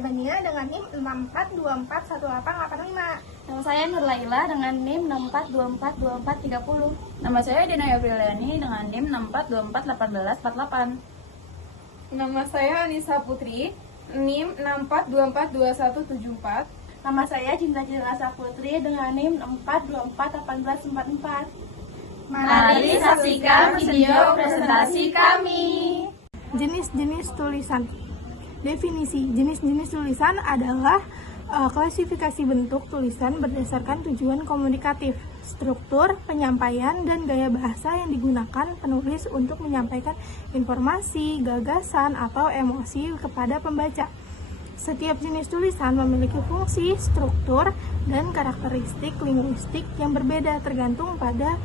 Bania dengan NIM 64241885. Nama saya Nur Laila dengan NIM 64242430. Nama saya Dina Apriliani dengan NIM 64241848. Nama saya Anissa Putri, NIM 64242174. Nama saya Cinta Cilasa Putri dengan NIM 64241844. Mari saksikan video presentasi kami. Jenis-jenis tulisan. Definisi jenis-jenis tulisan adalah klasifikasi bentuk tulisan berdasarkan tujuan komunikatif, struktur, penyampaian, dan gaya bahasa yang digunakan penulis untuk menyampaikan informasi, gagasan, atau emosi kepada pembaca. Setiap jenis tulisan memiliki fungsi, struktur, dan karakteristik linguistik yang berbeda tergantung pada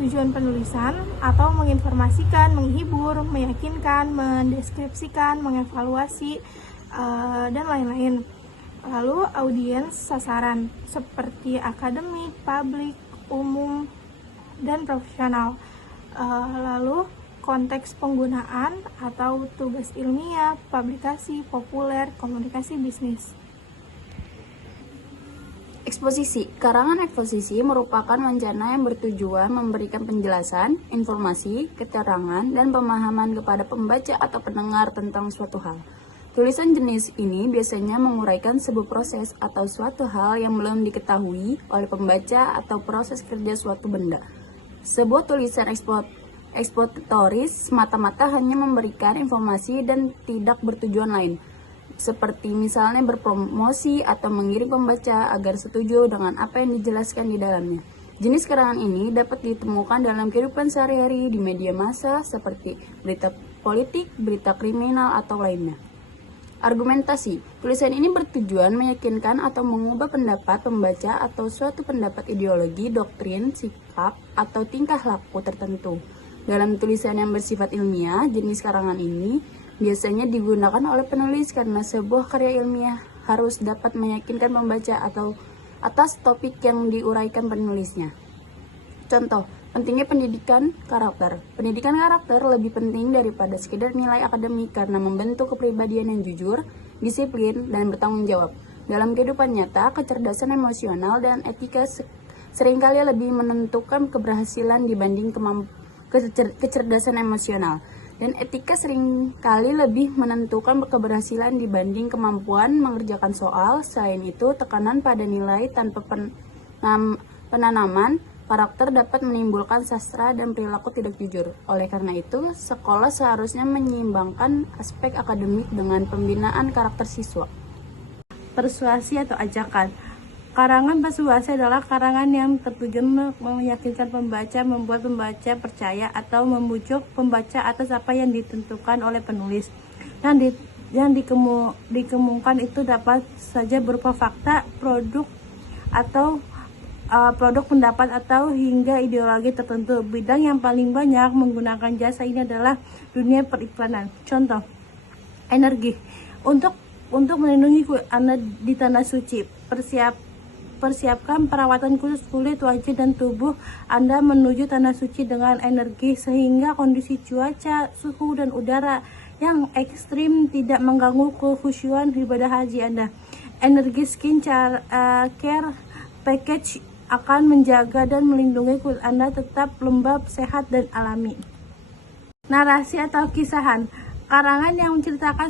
tujuan penulisan atau menginformasikan, menghibur, meyakinkan, mendeskripsikan, mengevaluasi, dan lain-lain. Lalu audiens sasaran seperti akademik, publik, umum, dan profesional. Lalu konteks penggunaan atau tugas ilmiah, publikasi, populer, komunikasi bisnis. Eksposisi. Karangan eksposisi merupakan wacana yang bertujuan memberikan penjelasan, informasi, keterangan, dan pemahaman kepada pembaca atau pendengar tentang suatu hal. Tulisan jenis ini biasanya menguraikan sebuah proses atau suatu hal yang belum diketahui oleh pembaca atau proses kerja suatu benda. Sebuah tulisan ekspositoris semata-mata hanya memberikan informasi dan tidak bertujuan lain, seperti misalnya berpromosi atau mengiring pembaca agar setuju dengan apa yang dijelaskan di dalamnya. Jenis karangan ini dapat ditemukan dalam kehidupan sehari-hari di media massa seperti berita politik, berita kriminal, atau lainnya. Argumentasi. Tulisan ini bertujuan meyakinkan atau mengubah pendapat pembaca atau suatu pendapat ideologi, doktrin, sikap, atau tingkah laku tertentu. Dalam tulisan yang bersifat ilmiah, jenis karangan ini biasanya digunakan oleh penulis karena sebuah karya ilmiah harus dapat meyakinkan pembaca atau atas topik yang diuraikan penulisnya. Contoh, pentingnya pendidikan karakter. Pendidikan karakter lebih penting daripada sekedar nilai akademik karena membentuk kepribadian yang jujur, disiplin, dan bertanggung jawab. Dalam kehidupan nyata, kecerdasan emosional dan etika seringkali lebih menentukan keberhasilan dibanding kecerdasan emosional. Dan etika seringkali lebih menentukan keberhasilan dibanding kemampuan mengerjakan soal. Selain itu, tekanan pada nilai tanpa penanaman karakter dapat menimbulkan sastra dan perilaku tidak jujur. Oleh karena itu, sekolah seharusnya menyeimbangkan aspek akademik dengan pembinaan karakter siswa. Persuasi atau ajakan. Karangan persuasi adalah karangan yang bertujuan meyakinkan pembaca, membuat pembaca percaya atau membujuk pembaca atas apa yang ditentukan oleh penulis. Yang dikemukakan itu dapat saja berupa fakta, produk pendapat atau hingga ideologi tertentu. Bidang yang paling banyak menggunakan jasa ini adalah dunia periklanan. Contoh, energi. Untuk melindungi Anda di tanah suci, persiapkan perawatan khusus kulit, wajah, dan tubuh Anda menuju tanah suci dengan energi sehingga kondisi cuaca, suhu, dan udara yang ekstrim tidak mengganggu kekhusyuan ibadah haji Anda. Energi skin care package akan menjaga dan melindungi kulit Anda tetap lembab, sehat, dan alami. Narasi atau kisahan. Karangan yang menceritakan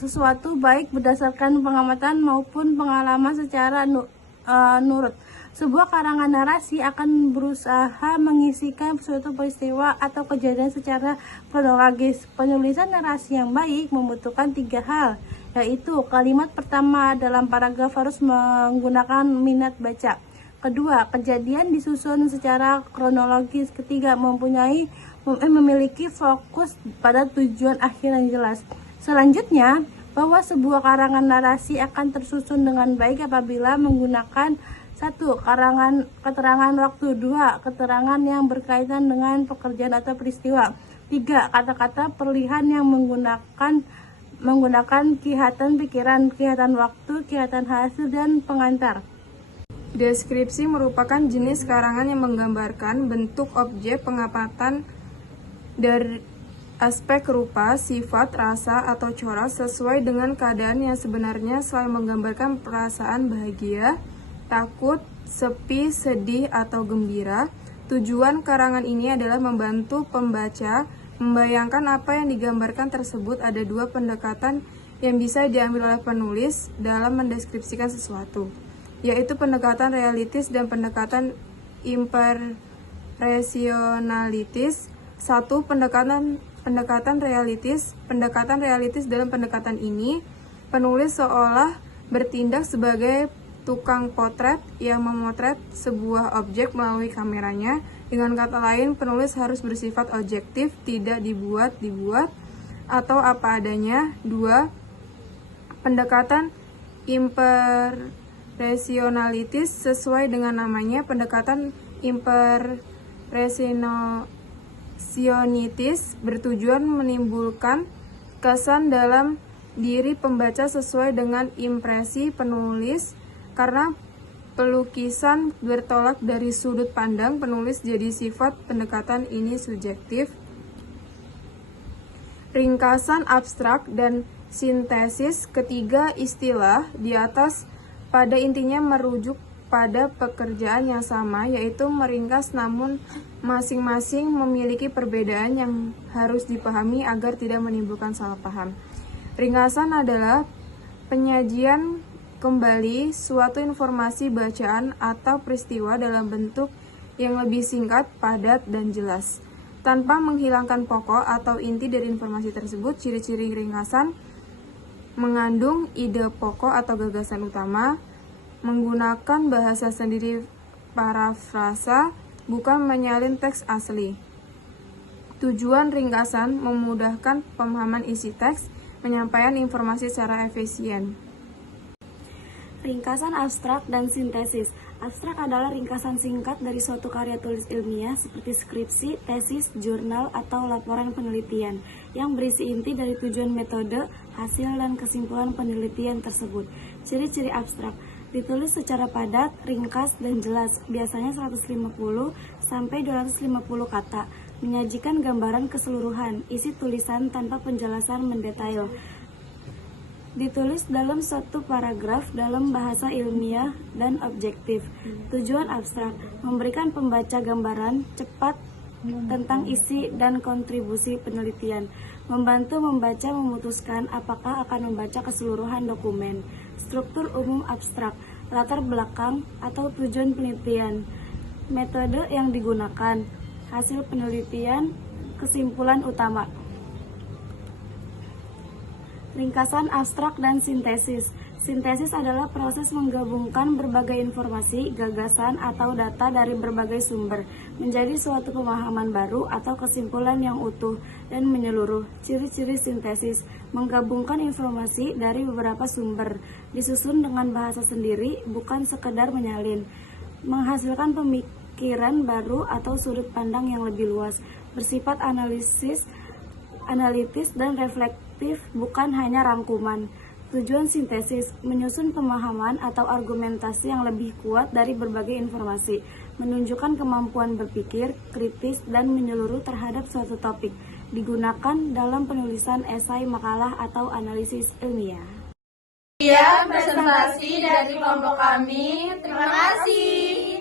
sesuatu baik berdasarkan pengamatan maupun pengalaman secara nurut. Sebuah karangan narasi akan berusaha mengisikan suatu peristiwa atau kejadian secara kronologis. Penulisan narasi yang baik membutuhkan 3 hal, yaitu kalimat pertama dalam paragraf harus menggunakan minat baca. Kedua, kejadian disusun secara kronologis. Ketiga, memiliki fokus pada tujuan akhir yang jelas. Selanjutnya, bahwa sebuah karangan narasi akan tersusun dengan baik apabila menggunakan 1. Keterangan waktu. 2. Keterangan yang berkaitan dengan pekerjaan atau peristiwa. 3. Kata-kata perlihan yang menggunakan kihatan pikiran, kihatan waktu, kihatan hasil, dan pengantar. Deskripsi merupakan jenis karangan yang menggambarkan bentuk objek pengamatan aspek rupa, sifat, rasa, atau corak sesuai dengan keadaan yang sebenarnya selain menggambarkan perasaan bahagia, takut, sepi, sedih, atau gembira. Tujuan karangan ini adalah membantu pembaca membayangkan apa yang digambarkan tersebut. Ada dua pendekatan yang bisa diambil oleh penulis dalam mendeskripsikan sesuatu, yaitu pendekatan realitis dan pendekatan impresionalitis. Satu, pendekatan realitis. Pendekatan realitis dalam pendekatan ini, penulis seolah bertindak sebagai tukang potret yang memotret sebuah objek melalui kameranya. Dengan kata lain, penulis harus bersifat objektif, tidak dibuat-dibuat atau apa adanya. Dua, pendekatan impresionalitis sesuai dengan namanya. Pendekatan impresionitis bertujuan menimbulkan kesan dalam diri pembaca sesuai dengan impresi penulis. Karena pelukisan bertolak dari sudut pandang penulis, jadi sifat pendekatan ini subjektif. Ringkasan, abstrak, dan sintesis. Ketiga istilah di atas pada intinya merujuk pada pekerjaan yang sama, yaitu meringkas, namun masing-masing memiliki perbedaan yang harus dipahami agar tidak menimbulkan salah paham. Ringkasan adalah penyajian kembali suatu informasi bacaan atau peristiwa dalam bentuk yang lebih singkat, padat, dan jelas, tanpa menghilangkan pokok atau inti dari informasi tersebut. Ciri-ciri ringkasan: mengandung ide pokok atau gagasan utama, menggunakan bahasa sendiri parafrasa, bukan menyalin teks asli. Tujuan ringkasan: memudahkan pemahaman isi teks, menyampaikan informasi secara efisien. Ringkasan, abstrak, dan sintesis. Abstrak adalah ringkasan singkat dari suatu karya tulis ilmiah seperti skripsi, tesis, jurnal, atau laporan penelitian yang berisi inti dari tujuan metode, hasil, dan kesimpulan penelitian tersebut. Ciri-ciri abstrak: ditulis secara padat, ringkas, dan jelas, biasanya 150 sampai 250 kata, menyajikan gambaran keseluruhan, isi tulisan tanpa penjelasan mendetail. Ditulis dalam suatu paragraf dalam bahasa ilmiah dan objektif. Tujuan abstrak: memberikan pembaca gambaran cepat tentang isi dan kontribusi penelitian, membantu membaca memutuskan apakah akan membaca keseluruhan dokumen. Struktur umum abstrak: latar belakang atau tujuan penelitian, metode yang digunakan, hasil penelitian, kesimpulan utama. Ringkasan, abstrak, dan sintesis. Sintesis adalah proses menggabungkan berbagai informasi, gagasan, atau data dari berbagai sumber menjadi suatu pemahaman baru atau kesimpulan yang utuh dan menyeluruh. Ciri-ciri sintesis: menggabungkan informasi dari beberapa sumber, disusun dengan bahasa sendiri, bukan sekedar menyalin, menghasilkan pemikiran baru atau sudut pandang yang lebih luas, bersifat analitis dan reflektif, bukan hanya rangkuman. Tujuan sintesis: menyusun pemahaman atau argumentasi yang lebih kuat dari berbagai informasi, menunjukkan kemampuan berpikir kritis dan menyeluruh terhadap suatu topik, digunakan dalam penulisan esai, makalah, atau analisis ilmiah. Sekian presentasi dari kelompok kami. Terima kasih.